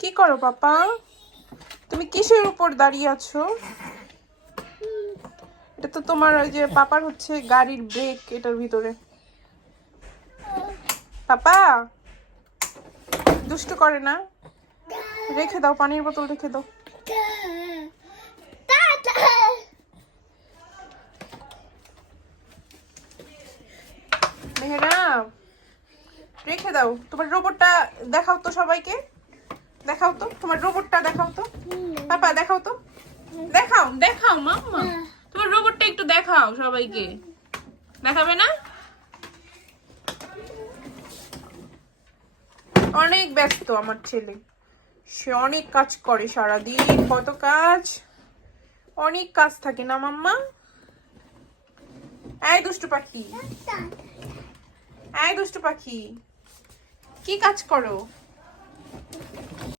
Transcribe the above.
কি করো পাপা? তুমি কিসের উপর দাঁড়িয়ে আছো? এটা তো তোমার ওই যে পাপার হচ্ছে গাড়ির ব্রেক এটার ভিতরে। পাপা দুষ্টু করে না? রেখে দাও, পানির বোতল রেখে দাও। মেহেরা রেখে দাও। তোমার রোবটটা দেখাও তো সবাইকে। দেখাও তো তোমার রোবটটা, দেখাও তো পাপা, দেখাও তো। দেখাও দেখাও মাম্মা, তোমার রোবটটা একটু দেখাও সবাইকে। দেখাবে না? অনেক ব্যস্ত আমার ছেলে, সে অনেক কাজ করে সারাদিন। কত কাজ, অনেক কাজ থাকে না মাম্মা? এই দুষ্টু পাখি, এই দুষ্টু পাখি, কি কাজ করো?